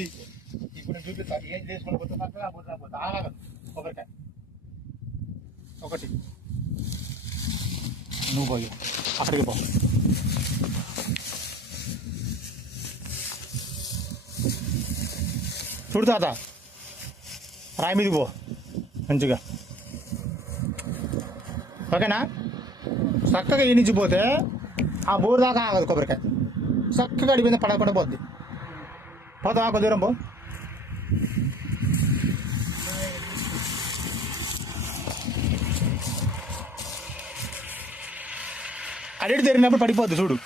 ఇది ఇప్పుడు నేను చూపిస్తా ఏం చేసుకుని పోతే చక్కగా పోతా ఆగదు కొబ్బరికాయ ఒకటి నువ్వు పోయి అక్కడికి పో చూడు తాత రాయి మీదకి పో మంచిగా ఓకేనా చక్కగా ఈ నుంచి పోతే ఆ బోరు దాకా ఆగదు కొబ్బరికాయ చక్కగా అడిపోయింది పడకుండా పోద్ది పోతావా కొద్ది దూరం పో అడిటి జరిగినప్పుడు పడిపోద్ది చూడు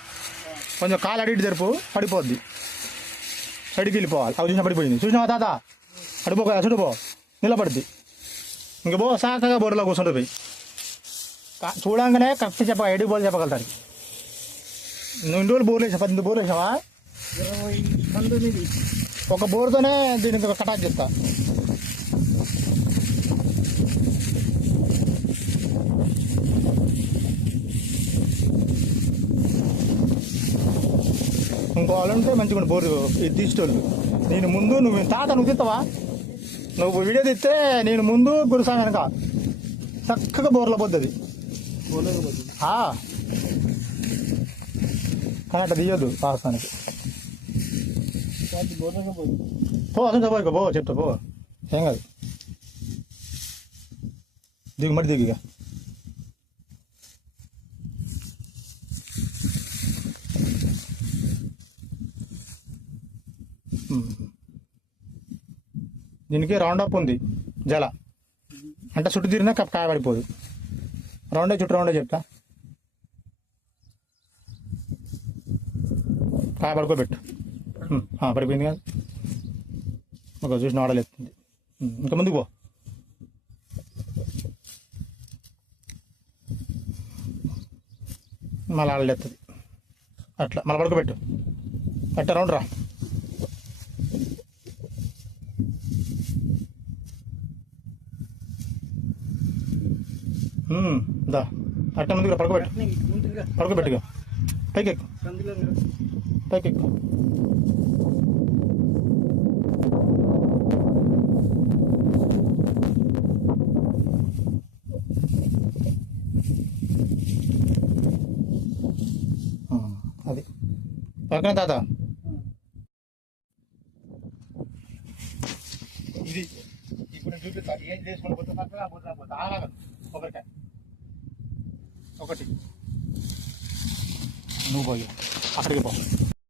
కొంచెం కాలు అడిటి జరుపు పడిపోద్ది సైడ్కి వెళ్ళిపోవాలి అవి చూసినా పడిపోయింది చూసినావా తాత అడిపో కదా చుట్టుపో నిలబడుద్ది ఇంక పో చక్కగా బోర్లో కూర్చుంటుంది పోయి చూడంగానే కరెక్ట్ చెప్ప ఎడికి బోర్లు చెప్పగలుగుతారు నువ్వు ఇన్ని రోజులు బోర్లు వేసా 18 బోర్లు వేసావా 19 ఒక బోర్తోనే దీనికి ఒక కటాక్ చెప్తా ఇంకో వాళ్ళు ఉంటే మంచిగా బోరు ఇది తీసేటోళ్ళు నేను ముందు నువ్వు తాత నువ్వు తీస్తావా నువ్వు వీడియో తీస్తే నేను ముందు గురుసామి వెనక చక్కగా బోర్లో పోతుంది కానీ అట్లా తీయొద్దు వాస్తవానికి పో అసలు పో ఇక పో చెప్తా పో ఏం కాదు దిగు మరి దిగు ఇక దీనికి రౌండ్ అప్ ఉంది జల అంటే చుట్టూ తిరిగినా కాయ పడిపోదు చుట్టూ రౌండే చెప్తా కాయ పడుకోబెట్టు పడిపోయింది కదా ఒక చూసిన ఆడలు ఎత్తుంది ఇంకా ముందుకు పో మళ్ళీ ఆడలు ఎత్తుంది అట్లా మళ్ళీ పడుకోబెట్టు అట్ట రౌండ్ రా దా అట్ట ముందుగా పడుకోబెట్టుగా పైకెక్కు పైకెక్కు అది పక్కన తాత ఇది ఇప్పుడు నేను చూపిస్తా ఏం చేసుకుని పోతే చక్కగా పోతా ఆగదు కొబ్బరికాయ ఒకటి నువ్వు పోయి అక్కడికి పో